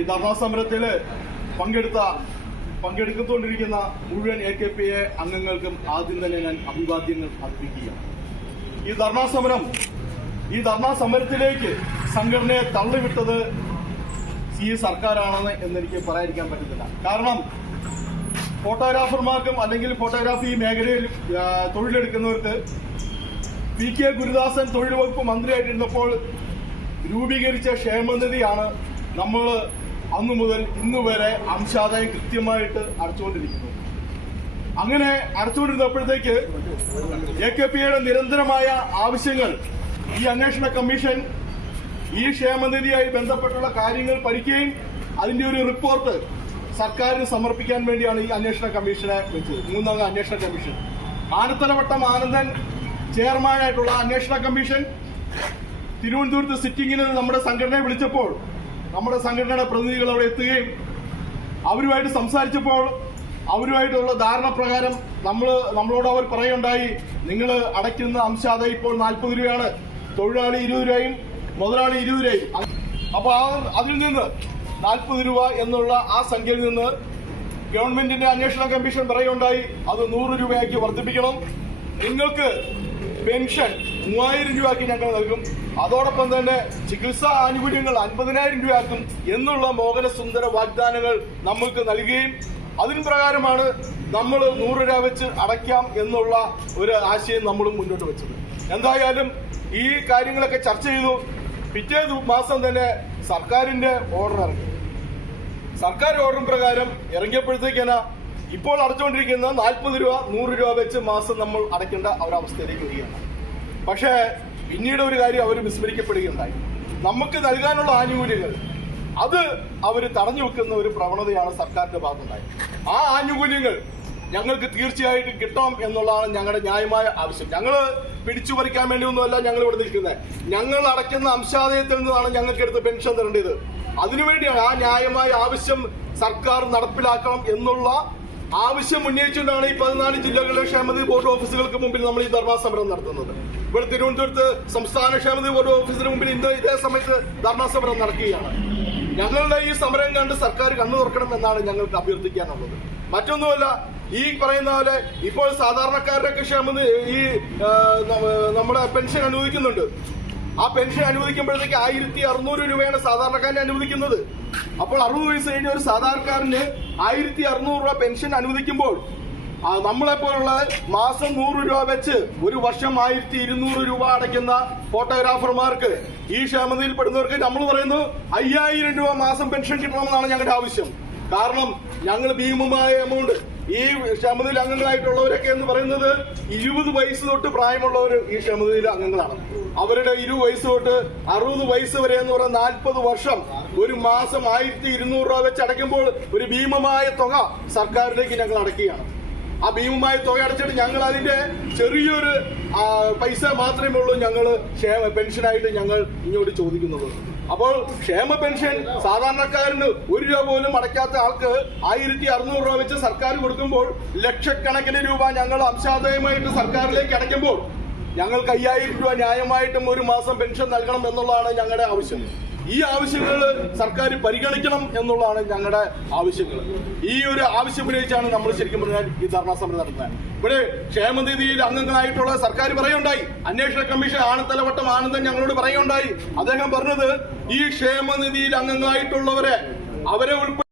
ഈ ധർണാ സമരത്തിൽ പങ്കെടുത്ത പങ്കെടുത്തുകൊണ്ടിരിക്കുന്ന മുഴുവൻ എ കെ പി എ അംഗങ്ങൾക്കും ആദ്യം തന്നെ ഞാൻ അഭിവാദ്യങ്ങൾ അർപ്പിക്കുകയാണ്. ഈ ധർണാ സമരം ഈ ധർണാ സമരത്തിലേക്ക് സംഘടനയെ തള്ളിവിട്ടത് ഈ സർക്കാരാണെന്ന് എന്നെനിക്ക് പറയാതിരിക്കാൻ പറ്റത്തില്ല. കാരണം ഫോട്ടോഗ്രാഫർമാർക്കും അല്ലെങ്കിൽ ഫോട്ടോഗ്രാഫി മേഖലയിൽ തൊഴിലെടുക്കുന്നവർക്ക് പി കെ ഗുരുദാസൻ തൊഴിൽ വകുപ്പ് മന്ത്രിയായിട്ടിരുന്നപ്പോൾ രൂപീകരിച്ച ക്ഷേമനിധിയാണ് നമ്മൾ അന്നു മുതൽ ഇന്ന് വരെ അംശാദായം കൃത്യമായിട്ട് അടച്ചുകൊണ്ടിരിക്കുന്നു. അങ്ങനെ അടച്ചുകൊണ്ടിരുന്നപ്പോഴത്തേക്ക് എ കെ പിയുടെ നിരന്തരമായ ആവശ്യങ്ങൾ ഈ അന്വേഷണ കമ്മീഷൻ ഈ ക്ഷേമനിധിയായി ബന്ധപ്പെട്ടുള്ള കാര്യങ്ങൾ പഠിക്കുകയും അതിന്റെ ഒരു റിപ്പോർട്ട് സർക്കാരിന് സമർപ്പിക്കാൻ വേണ്ടിയാണ് ഈ അന്വേഷണ കമ്മീഷനെ വെച്ചത്. മൂന്നംഗ അന്വേഷണ കമ്മീഷൻ. ആനത്തലവട്ടം ആനന്ദൻ ചെയർമാനായിട്ടുള്ള അന്വേഷണ കമ്മീഷൻ തിരുവനന്തപുരത്ത് സിറ്റിംഗിന് നമ്മുടെ സംഘടനയെ വിളിച്ചപ്പോൾ നമ്മുടെ സംഘടനയുടെ പ്രതിനിധികൾ അവിടെ എത്തുകയും അവരുമായിട്ട് സംസാരിച്ചപ്പോൾ അവരുമായിട്ടുള്ള ധാരണ പ്രകാരം നമ്മൾ നമ്മളോട് അവർ പറയുണ്ടായി നിങ്ങൾ അടയ്ക്കുന്ന അംശാദ ഇപ്പോൾ നാൽപ്പത് രൂപയാണ്. തൊഴിലാളി ഇരുപത് രൂപയും മുതലാളി ഇരുപത് രൂപയും. അപ്പൊ ആ അതിൽ നിന്ന് നാൽപ്പത് രൂപ എന്നുള്ള ആ സംഖ്യയിൽ നിന്ന് ഗവൺമെന്റിന്റെ അന്വേഷണ കമ്മീഷൻ പറയുണ്ടായി അത് നൂറ് രൂപയാക്കി വർദ്ധിപ്പിക്കണം. നിങ്ങൾക്ക് പെൻഷൻ മൂവായിരം രൂപയ്ക്ക് ഞങ്ങൾ നൽകും. അതോടൊപ്പം തന്നെ ചികിത്സാ ആനുകൂല്യങ്ങൾ അൻപതിനായിരം രൂപയാക്കും എന്നുള്ള മോഹന സുന്ദര വാഗ്ദാനങ്ങൾ നമ്മൾക്ക് നൽകുകയും അതിന് പ്രകാരമാണ് നമ്മൾ നൂറ് രൂപ വെച്ച് അടയ്ക്കാം എന്നുള്ള ഒരു ആശയം നമ്മളും മുന്നോട്ട് വെച്ചത്. എന്തായാലും ഈ കാര്യങ്ങളൊക്കെ ചർച്ച ചെയ്തു. പിറ്റേ മാസം തന്നെ സർക്കാരിന്റെ ഓർഡർ ഇറങ്ങി. സർക്കാർ ഓർഡർ പ്രകാരം ഇറങ്ങിയപ്പോഴത്തേക്കാണ് ഇപ്പോൾ അടച്ചുകൊണ്ടിരിക്കുന്ന നാൽപ്പത് രൂപ നൂറ് രൂപ വെച്ച് മാസം നമ്മൾ അടയ്ക്കേണ്ട ഒരവസ്ഥയിലേക്ക് വരികയാണ്. പക്ഷേ പിന്നീട് ഒരു കാര്യം അവർ വിസ്മരിക്കപ്പെടുകയുണ്ടായി. നമുക്ക് നൽകാനുള്ള ആനുകൂല്യങ്ങൾ അത് അവർ തടഞ്ഞു വെക്കുന്ന ഒരു പ്രവണതയാണ് സർക്കാരിന്റെ ഭാഗത്തുണ്ടായത്. ആ ആനുകൂല്യങ്ങൾ ഞങ്ങൾക്ക് തീർച്ചയായിട്ടും കിട്ടണം എന്നുള്ളതാണ് ഞങ്ങളുടെ ന്യായമായ ആവശ്യം. ഞങ്ങൾ പിടിച്ചു പറിക്കാൻ വേണ്ടിയൊന്നുമല്ല ഞങ്ങൾ ഇവിടെ നിൽക്കുന്നത്. ഞങ്ങൾ അടയ്ക്കുന്ന അംശാദയത്തിൽ നിന്നാണ് ഞങ്ങൾക്ക് എടുത്ത് പെൻഷൻ തരേണ്ടത്. അതിനുവേണ്ടിയാണ് ആ ന്യായമായ ആവശ്യം സർക്കാർ നടപ്പിലാക്കണം എന്നുള്ള ആവശ്യം ഉന്നയിച്ചുകൊണ്ടാണ് ഈ പതിനാല് ജില്ലകളിലെ ക്ഷേമനിധി ബോർഡ് ഓഫീസുകൾക്ക് മുമ്പിൽ നമ്മൾ ഈ ധർണാ സമരം നടത്തുന്നത്. ഇവിടെ തിരുവനന്തപുരത്ത് സംസ്ഥാന ക്ഷേമനിധി ബോർഡ് ഓഫീസിന് മുമ്പിൽ ഇന്ന് ഇതേ സമയത്ത് ധർണാ സമരം നടക്കുകയാണ്. ഞങ്ങളുടെ ഈ സമരം കണ്ട് സർക്കാർ കണ്ണു തുറക്കണം എന്നാണ് ഞങ്ങൾക്ക് അഭ്യർത്ഥിക്കാനുള്ളത്. മറ്റൊന്നുമല്ല ഈ പറയുന്ന പോലെ ഇപ്പോൾ സാധാരണക്കാരുടെയൊക്കെ ക്ഷേമം ഈ നമ്മുടെ പെൻഷൻ അനുവദിക്കുന്നുണ്ട്. ആ പെൻഷൻ അനുവദിക്കുമ്പോഴത്തേക്ക് ആയിരത്തി അറുന്നൂറ് രൂപയാണ് സാധാരണക്കാരനെ അനുവദിക്കുന്നത്. അപ്പോൾ അറുപത് വയസ്സ് കഴിഞ്ഞ ഒരു സാധാരണക്കാരന് ആയിരത്തി അറുന്നൂറ് രൂപ പെൻഷൻ അനുവദിക്കുമ്പോൾ നമ്മളെ പോലുള്ള മാസം നൂറ് രൂപ വെച്ച് ഒരു വർഷം ആയിരത്തി ഇരുന്നൂറ് രൂപ അടയ്ക്കുന്ന ഫോട്ടോഗ്രാഫർമാർക്ക് ഈ ക്ഷേമനിധിയിൽ പെടുന്നവർക്ക് നമ്മൾ പറയുന്നു അയ്യായിരം രൂപ മാസം പെൻഷൻ കിട്ടണമെന്നാണ് ഞങ്ങളുടെ ആവശ്യം. കാരണം ഞങ്ങൾ ഭീമമായ എമൗണ്ട് ഈ ക്ഷമതയിൽ അംഗങ്ങളായിട്ടുള്ളവരൊക്കെ എന്ന് പറയുന്നത് ഇരുപത് വയസ്സ് തൊട്ട് പ്രായമുള്ളവർ ഈ ക്ഷമതയിൽ അംഗങ്ങളാണ്. അവരുടെ ഇരുപത് വയസ്സ് തൊട്ട് അറുപത് വയസ്സ് വരെ എന്ന് പറയുന്ന നാൽപ്പത് വർഷം ഒരു മാസം ആയിരത്തി ഇരുന്നൂറ് രൂപ വെച്ച് അടയ്ക്കുമ്പോൾ ഒരു ഭീമമായ തുക സർക്കാരിലേക്ക് ഞങ്ങൾ അടയ്ക്കുകയാണ്. ആ ഭീമമായ തുക അടച്ചിട്ട് ഞങ്ങൾ അതിന്റെ ചെറിയൊരു പൈസ മാത്രമേ ഉള്ളൂ ഞങ്ങൾ ക്ഷേമ പെൻഷനായിട്ട് ഞങ്ങൾ ഇങ്ങോട്ട് ചോദിക്കുന്നത്. അപ്പോൾ ക്ഷേമ പെൻഷൻ സാധാരണക്കാരന് ഒരു രൂപ പോലും അടയ്ക്കാത്ത ആൾക്ക് ആയിരത്തി അറുന്നൂറ് രൂപ വെച്ച് സർക്കാർ കൊടുക്കുമ്പോൾ ലക്ഷക്കണക്കിന് രൂപ ഞങ്ങൾ അംശാദയമായിട്ട് സർക്കാരിലേക്ക് അടയ്ക്കുമ്പോൾ ഞങ്ങൾക്ക് അയ്യായിരം രൂപ ന്യായമായിട്ടും ഒരു മാസം പെൻഷൻ നൽകണം എന്നുള്ളതാണ് ഞങ്ങളുടെ ആവശ്യം. ഈ ആവശ്യങ്ങൾ സർക്കാർ പരിഗണിക്കണം എന്നുള്ളതാണ് ഞങ്ങളുടെ ആവശ്യങ്ങൾ ഈ ഒരു ആവശ്യം ഉന്നയിച്ചാണ് നമ്മൾ ശരിക്കും പറഞ്ഞാൽ ഈ ധർണാ സമരം നടത്തുന്നത്. ഇവിടെ ക്ഷേമനിധിയിൽ അംഗങ്ങളായിട്ടുള്ള സർക്കാർ പറയുണ്ടായി അന്വേഷണ കമ്മീഷൻ ആണത്തലവട്ടം ആണെന്ന് ഞങ്ങളോട് പറയുണ്ടായി അദ്ദേഹം പറഞ്ഞത് ഈ ക്ഷേമനിധിയിൽ അംഗങ്ങളായിട്ടുള്ളവരെ അവരെ ഉൾപ്പെടുത്തി